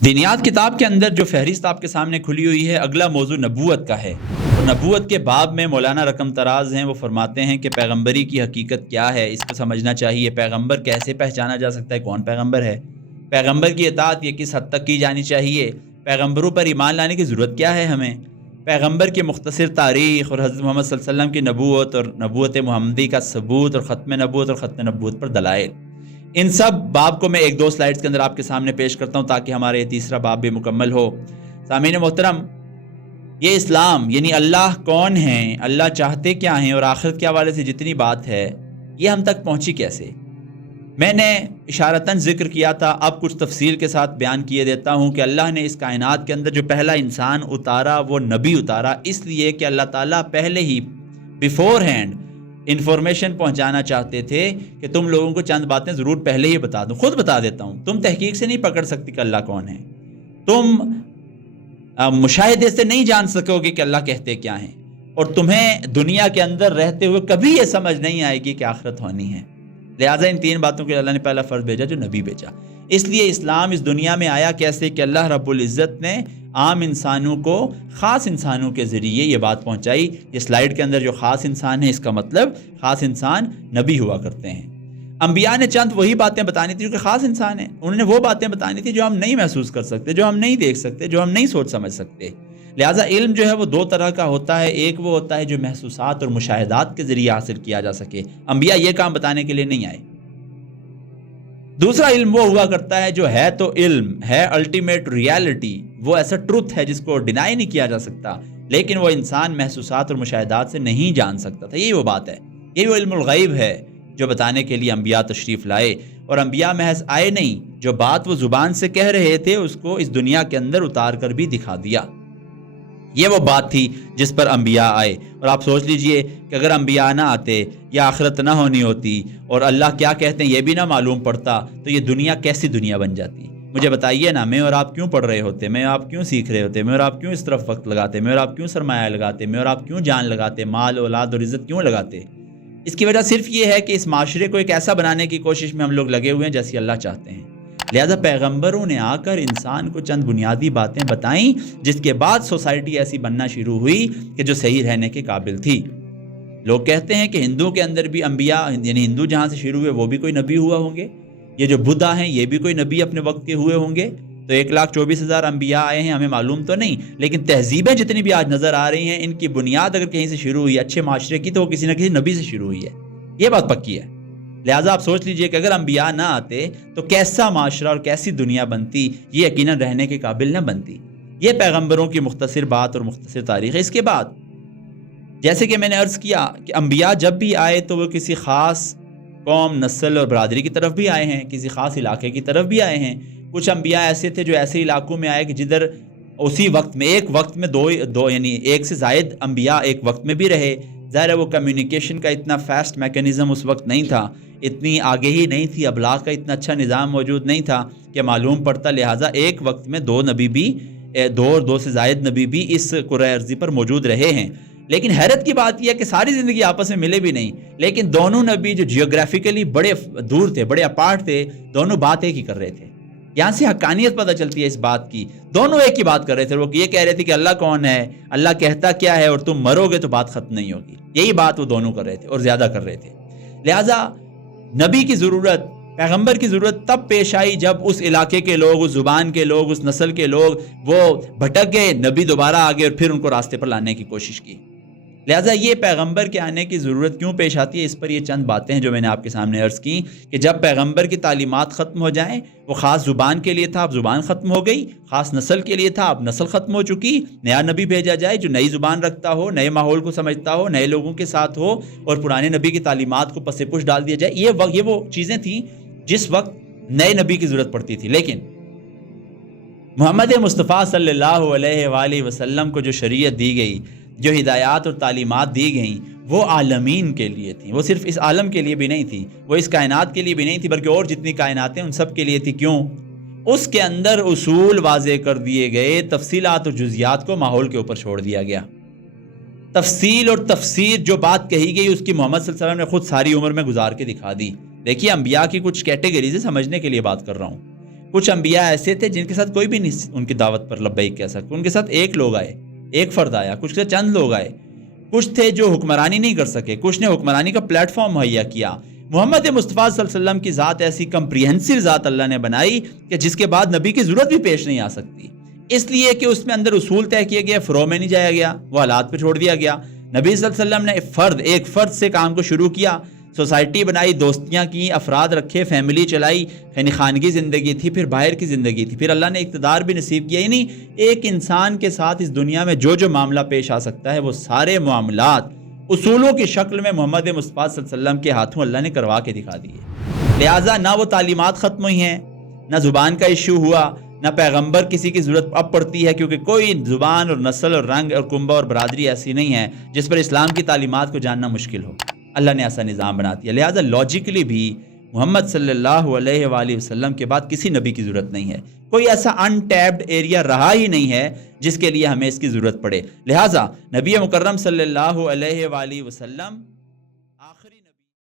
دینیات کتاب کے اندر جو فہرست آپ کے سامنے کھلی ہوئی ہے، اگلا موضوع نبوت کا ہے۔ اور نبوت کے باب میں مولانا رقم طراز ہیں، وہ فرماتے ہیں کہ پیغمبری کی حقیقت کیا ہے، اس کو سمجھنا چاہیے۔ پیغمبر کیسے پہچانا جا سکتا ہے کون پیغمبر ہے، پیغمبر کی اطاعت یہ کس حد تک کی جانی چاہیے، پیغمبروں پر ایمان لانے کی ضرورت کیا ہے ہمیں، پیغمبر کی مختصر تاریخ اور حضرت محمد صلی اللہ علیہ وسلم کی نبوت اور نبوت محمدی کا ثبوت اور ختم نبوت اور ختم نبوت پر دلائل۔ ان سب باب کو میں ایک دو سلائیڈز کے اندر آپ کے سامنے پیش کرتا ہوں تاکہ ہمارا یہ تیسرا باب بھی مکمل ہو۔ سامعین محترم، یہ اسلام یعنی اللہ کون ہیں، اللہ چاہتے کیا ہیں اور آخرت کے حوالے سے جتنی بات ہے یہ ہم تک پہنچی کیسے، میں نے اشارتاً ذکر کیا تھا، اب کچھ تفصیل کے ساتھ بیان کیے دیتا ہوں کہ اللہ نے اس کائنات کے اندر جو پہلا انسان اتارا وہ نبی اتارا، اس لیے کہ اللہ تعالیٰ پہلے ہی بیفور ہینڈ انفارمیشن پہنچانا چاہتے تھے کہ تم لوگوں کو چند باتیں ضرور پہلے ہی بتا دوں۔ خود بتا دیتا ہوں، تم تحقیق سے نہیں پکڑ سکتی کہ اللہ کون ہے، تم مشاہدے سے نہیں جان سکو گے کہ اللہ کہتے کیا ہیں، اور تمہیں دنیا کے اندر رہتے ہوئے کبھی یہ سمجھ نہیں آئے گی کہ آخرت ہونی ہے۔ لہٰذا ان تین باتوں کے اللہ نے پہلا فرض بھیجا جو نبی بھیجا۔ اس لیے اسلام اس دنیا میں آیا کیسے کہ اللہ رب العزت نے عام انسانوں کو خاص انسانوں کے ذریعے یہ بات پہنچائی۔ یہ سلائیڈ کے اندر جو خاص انسان ہے، اس کا مطلب خاص انسان نبی ہوا کرتے ہیں۔ انبیاء نے چند وہی باتیں بتانی تھی جو کہ خاص انسان ہیں، انہوں نے وہ باتیں بتانی تھی جو ہم نہیں محسوس کر سکتے، جو ہم نہیں دیکھ سکتے، جو ہم نہیں سوچ سمجھ سکتے۔ لہٰذا علم جو ہے وہ دو طرح کا ہوتا ہے، ایک وہ ہوتا ہے جو محسوسات اور مشاہدات کے ذریعے حاصل کیا جا سکے، انبیاء یہ کام بتانے کے لیے نہیں آئے۔ دوسرا علم وہ ہوا کرتا ہے جو ہے تو علم ہے، الٹیمیٹ ریالٹی، وہ ایسا ٹروتھ ہے جس کو ڈینائی نہیں کیا جا سکتا، لیکن وہ انسان محسوسات اور مشاہدات سے نہیں جان سکتا تھا۔ یہی وہ بات ہے، یہی وہ علم الغیب ہے جو بتانے کے لیے انبیاء تشریف لائے، اور انبیاء محض آئے نہیں، جو بات وہ زبان سے کہہ رہے تھے اس کو اس دنیا کے اندر اتار کر بھی دکھا دیا۔ یہ وہ بات تھی جس پر انبیاء آئے۔ اور آپ سوچ لیجئے کہ اگر انبیاء نہ آتے یا آخرت نہ ہونی ہوتی اور اللہ کیا کہتے ہیں یہ بھی نہ معلوم پڑتا تو یہ دنیا کیسی دنیا بن جاتی؟ مجھے بتائیے نا، میں اور آپ کیوں پڑھ رہے ہوتے، میں آپ کیوں سیکھ رہے ہوتے، میں اور آپ کیوں اس طرف وقت لگاتے، میں اور آپ کیوں سرمایہ لگاتے، میں اور آپ کیوں جان لگاتے، مال اولاد اور عزت کیوں لگاتے؟ اس کی وجہ صرف یہ ہے کہ اس معاشرے کو ایک ایسا بنانے کی کوشش میں ہم لوگ لگے ہوئے ہیں جیسی اللہ چاہتے ہیں۔ لہذا پیغمبروں نے آ کر انسان کو چند بنیادی باتیں بتائیں جس کے بعد سوسائٹی ایسی بننا شروع ہوئی کہ جو صحیح رہنے کے قابل تھی۔ لوگ کہتے ہیں کہ ہندو کے اندر بھی انبیاء، یعنی ہندو جہاں سے شروع ہوئے وہ بھی کوئی نبی ہوا ہوں گے، یہ جو بدھا ہیں یہ بھی کوئی نبی اپنے وقت کے ہوئے ہوں گے، تو 1,24,000 انبیاء آئے ہیں، ہمیں معلوم تو نہیں، لیکن تہذیبیں جتنی بھی آج نظر آ رہی ہیں ان کی بنیاد اگر کہیں سے شروع ہوئی اچھے معاشرے کی تو وہ کسی نہ کسی نبی سے شروع ہوئی ہے، یہ بات پکی ہے۔ لہٰذا آپ سوچ لیجئے کہ اگر انبیاء نہ آتے تو کیسا معاشرہ اور کیسی دنیا بنتی، یہ یقیناً رہنے کے قابل نہ بنتی۔ یہ پیغمبروں کی مختصر بات اور مختصر تاریخ ہے۔ اس کے بعد جیسے کہ میں نے عرض کیا کہ انبیاء جب بھی آئے تو وہ کسی خاص قوم، نسل اور برادری کی طرف بھی آئے ہیں، کسی خاص علاقے کی طرف بھی آئے ہیں۔ کچھ انبیاء ایسے تھے جو ایسے علاقوں میں آئے کہ جدھر اسی وقت میں ایک وقت میں دو یعنی ایک سے زائد انبیاء ایک وقت میں بھی رہے۔ ظاہر ہے وہ کمیونیکیشن کا اتنا فاسٹ میکانزم اس وقت نہیں تھا، اتنی آگے ہی نہیں تھی، ابلاغ کا اتنا اچھا نظام موجود نہیں تھا کہ معلوم پڑتا، لہٰذا ایک وقت میں دو سے زائد نبی بھی اس کرۂ ارضی پر موجود رہے ہیں۔ لیکن حیرت کی بات یہ ہے کہ ساری زندگی آپس میں ملے بھی نہیں، لیکن دونوں نبی جو جیوگرافیکلی بڑے دور تھے، بڑے اپارٹ تھے، دونوں بات ایک ہی کر رہے تھے۔ یہاں سے حقانیت پتہ چلتی ہے اس بات کی، دونوں ایک ہی بات کر رہے تھے، وہ یہ کہہ رہے تھے کہ اللہ کون ہے، اللہ کہتا کیا ہے، اور تم مرو گے تو بات ختم نہیں ہوگی، یہی بات وہ دونوں کر رہے تھے اور زیادہ کر رہے تھے۔ لہٰذا نبی کی ضرورت، پیغمبر کی ضرورت تب پیش آئی جب اس علاقے کے لوگ، اس زبان کے لوگ، اس نسل کے لوگ وہ بھٹک گئے، نبی دوبارہ آ گئے اور پھر ان کو راستے پر لانے کی کوشش کی۔ لہٰذا یہ پیغمبر کے آنے کی ضرورت کیوں پیش آتی ہے، اس پر یہ چند باتیں ہیں جو میں نے آپ کے سامنے عرض کی کہ جب پیغمبر کی تعلیمات ختم ہو جائیں، وہ خاص زبان کے لیے تھا، اب زبان ختم ہو گئی، خاص نسل کے لیے تھا، اب نسل ختم ہو چکی، نیا نبی بھیجا جائے جو نئی زبان رکھتا ہو، نئے ماحول کو سمجھتا ہو، نئے لوگوں کے ساتھ ہو، اور پرانے نبی کی تعلیمات کو پس پش ڈال دیا جائے۔ یہ وہ چیزیں تھیں جس وقت نئے نبی کی ضرورت پڑتی تھی۔ لیکن محمد مصطفیٰ صلی اللہ علیہ وآلہ وسلم کو جو شریعت دی گئی، جو ہدایات اور تعلیمات دی گئیں، وہ عالمین کے لیے تھیں، وہ صرف اس عالم کے لیے بھی نہیں تھی، وہ اس کائنات کے لیے بھی نہیں تھی، بلکہ اور جتنی کائناتیں ان سب کے لیے تھی۔ کیوں؟ اس کے اندر اصول واضح کر دیے گئے، تفصیلات اور جزیات کو ماحول کے اوپر چھوڑ دیا گیا۔ تفصیل اور تفسیر جو بات کہی گئی اس کی محمد صلی اللہ علیہ وسلم نے خود ساری عمر میں گزار کے دکھا دی۔ دیکھیے انبیاء کی کچھ کیٹیگریز سمجھنے کے لیے بات کر رہا ہوں۔ کچھ انبیاء ایسے تھے جن کے ساتھ کوئی بھی نہیں ان کی دعوت پر لبیک کہہ سکتے، ان کے ساتھ ایک لوگ آئے، ایک فرد آیا، کچھ کے چند لوگ آئے، کچھ تھے جو حکمرانی نہیں کر سکے، کچھ نے حکمرانی کا پلیٹ فارم مہیا کیا۔ محمد مصطفیٰ صلی اللہ علیہ وسلم کی ذات ایسی کمپریہنسو ذات اللہ نے بنائی کہ جس کے بعد نبی کی ضرورت بھی پیش نہیں آ سکتی، اس لیے کہ اس میں اندر اصول طے کیے گئے، فروع میں نہیں جایا گیا، وہ حالات پہ چھوڑ دیا گیا۔ نبی صلی اللہ علیہ وسلم نے ایک فرد سے کام کو شروع کیا، سوسائٹی بنائی، دوستیاں کی، افراد رکھے، فیملی چلائی، یعنی خانگی زندگی تھی، پھر باہر کی زندگی تھی، پھر اللہ نے اقتدار بھی نصیب کیا۔ یعنی ایک انسان کے ساتھ اس دنیا میں جو معاملہ پیش آ سکتا ہے وہ سارے معاملات اصولوں کی شکل میں محمد مصطفیٰ صلی اللہ علیہ وسلم کے ہاتھوں اللہ نے کروا کے دکھا دیے۔ لہٰذا نہ وہ تعلیمات ختم ہوئی ہیں، نہ زبان کا ایشو ہوا، نہ پیغمبر کسی کی ضرورت اب پڑتی ہے، کیونکہ کوئی زبان اور نسل اور رنگ اور کنبہ اور برادری ایسی نہیں ہے جس پر اسلام کی تعلیمات کو جاننا مشکل ہو۔ اللہ نے ایسا نظام بنا دیا، لہٰذا لاجیکلی بھی محمد صلی اللہ علیہ وآلہ وسلم کے بعد کسی نبی کی ضرورت نہیں ہے، کوئی ایسا انٹیپڈ ایریا رہا ہی نہیں ہے جس کے لیے ہمیں اس کی ضرورت پڑے۔ لہٰذا نبی مکرم صلی اللہ علیہ وآلہ وسلم